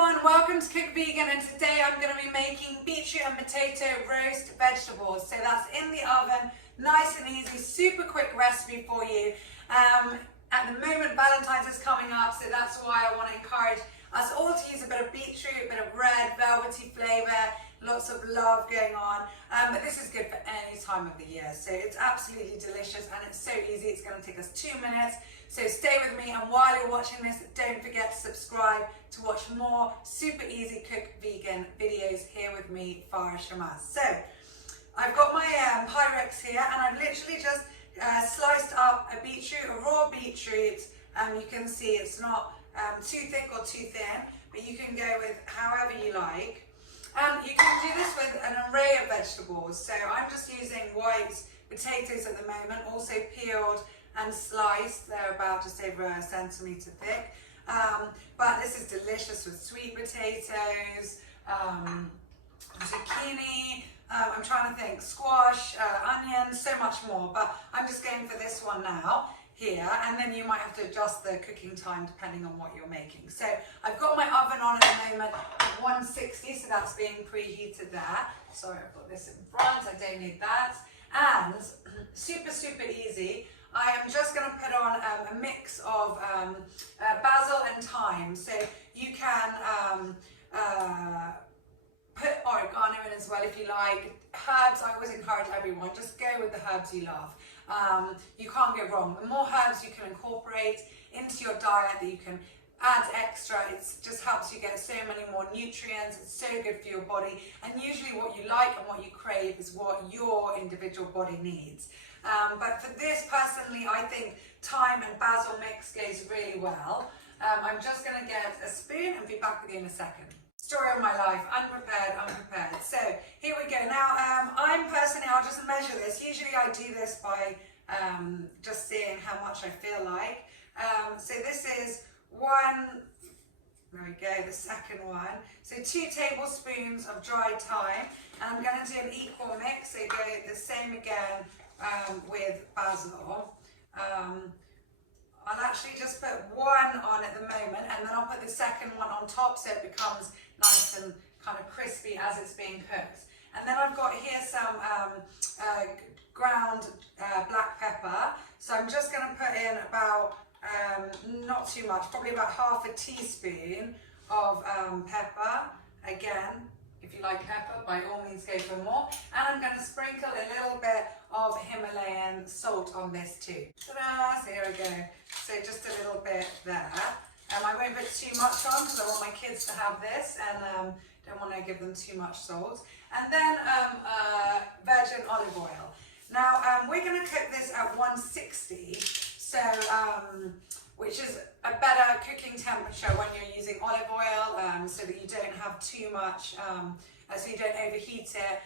everyone, welcome to Cook Vegan, and today I'm going to be making beetroot and potato roast vegetables. So that's in the oven, nice and easy, super quick recipe for you. At the moment Valentine's is coming up, so that's why I want to encourage us all to use a bit of beetroot, a bit of red, velvety flavour, lots of love going on. But this is good for any time of the year, so it's absolutely delicious and it's so easy. It's going to take us 2 minutes, so stay with me, and while you're watching this, don't forget to subscribe to watch more super easy Cook Vegan videos here with me, Farah Shamaz. So I've got my pyrex here, and I've literally just sliced up a beetroot, a raw beetroot. You can see it's not too thick or too thin, but you can go with however you like. You can do this with an array of vegetables. So I'm just using white potatoes at the moment, also peeled and sliced. They're about just over a centimetre thick. But this is delicious with sweet potatoes, zucchini, I'm trying to think, squash, onions, so much more. But I'm just going for this one now here, and then you might have to adjust the cooking time depending on what you're making. So I've got my oven on at the moment at 160, so that's being preheated there. Sorry, I've got this in front, I don't need that. And super easy, I am just going to put on a mix of basil and thyme. So you can put oregano in as well if you like. Herbs, I always encourage everyone, just go with the herbs you love. You can't go wrong. The more herbs you can incorporate into your diet, that you can add extra, it just helps you get so many more nutrients. It's so good for your body, and usually what you like and what you crave is what your individual body needs. But for this personally, I think thyme and basil mix goes really well. I'm just going to get a spoon and be back with you in a second. Story of my life, unprepared. So here we go. Now I'll just measure this. Usually I do this by just seeing how much I feel like. So this is there we go, the second one. So 2 tablespoons of dried thyme, and I'm going to do an equal mix. So go the same again with basil. I'll actually just put one on at the moment, and then I'll put the second one on top so it becomes nice and kind of crispy as it's being cooked. And then I've got here some ground black pepper. So I'm just going to put in about, not too much, probably about half a teaspoon of pepper. Again, if you like pepper, by all means go for more. And I'm going to sprinkle a little bit of Himalayan salt on this too. Ta-da! So here we go. So just a little bit there. I won't put too much on because I want my kids to have this, and don't want to give them too much salt. And then virgin olive oil. Now we're going to cook this at 160, so which is a better cooking temperature when you're using olive oil, so that you don't have too much, so you don't overheat it.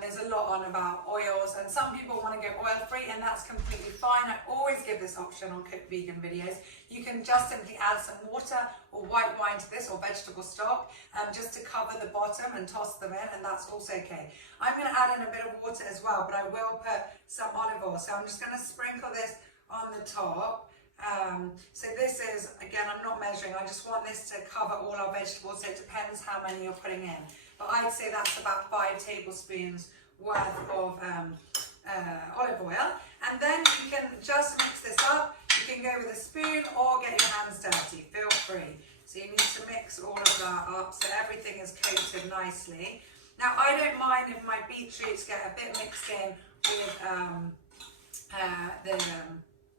There's a lot on about oils, and some people want to go oil-free, and that's completely fine. I always give this option on Cook Vegan videos. You can just simply add some water or white wine to this, or vegetable stock, just to cover the bottom and toss them in, and that's also okay. I'm going to add in a bit of water as well, but I will put some olive oil. So I'm just going to sprinkle this on the top. So this is, again, I'm not measuring, I just want this to cover all our vegetables, so it depends how many you're putting in. But I'd say that's about 5 tablespoons worth of olive oil. And then you can just mix this up. You can go with a spoon or get your hands dirty, feel free. So you need to mix all of that up so everything is coated nicely. Now I don't mind if my beetroots get a bit mixed in with the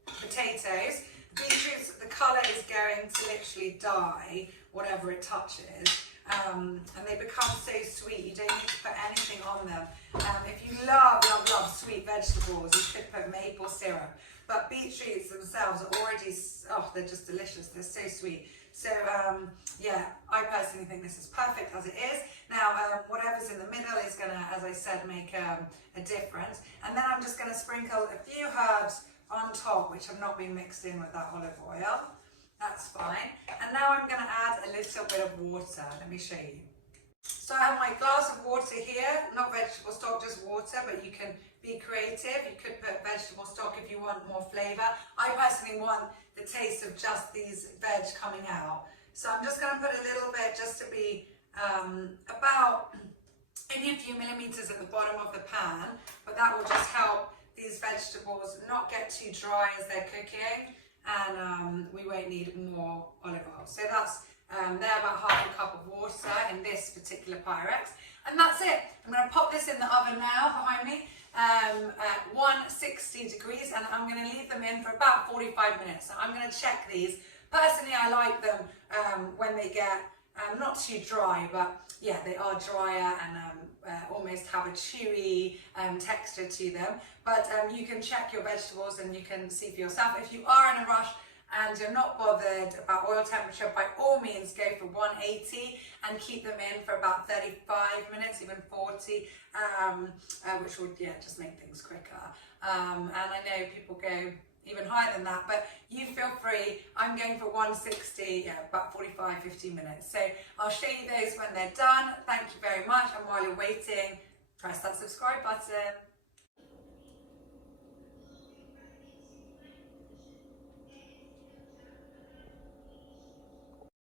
potatoes. Beetroots, the colour is going to literally dye whatever it touches. And they become so sweet, you don't need to put anything on them. If you love sweet vegetables, you could put maple syrup. But beetroots themselves are already, they're just delicious, they're so sweet. So yeah, I personally think this is perfect as it is. Now whatever's in the middle is going to, as I said, make a difference. And then I'm just going to sprinkle a few herbs on top, which have not been mixed in with that olive oil. That's fine. And now I'm going to add a little bit of water. Let me show you. So I have my glass of water here, not vegetable stock, just water, but you can be creative. You could put vegetable stock if you want more flavour. I personally want the taste of just these veg coming out. So I'm just going to put a little bit just to be about only a few millimeters at the bottom of the pan, but that will just help these vegetables not get too dry as they're cooking, and we won't need more olive oil. So that's they're about half a cup of water in this particular pyrex, and that's it. I'm going to pop this in the oven now behind me at 160 degrees, and I'm going to leave them in for about 45 minutes. So I'm going to check these. Personally, I like them when they get not too dry, but yeah, they are drier and almost have a chewy texture to them. But you can check your vegetables and you can see for yourself. If you are in a rush and you're not bothered about oil temperature, by all means go for 180 and keep them in for about 35 minutes, even 40, which would just make things quicker. And I know people go even higher than that, but you feel free. I'm going for 160, about 45-50 minutes. So I'll show you those when they're done. Thank you very much, and while you're waiting, press that subscribe button.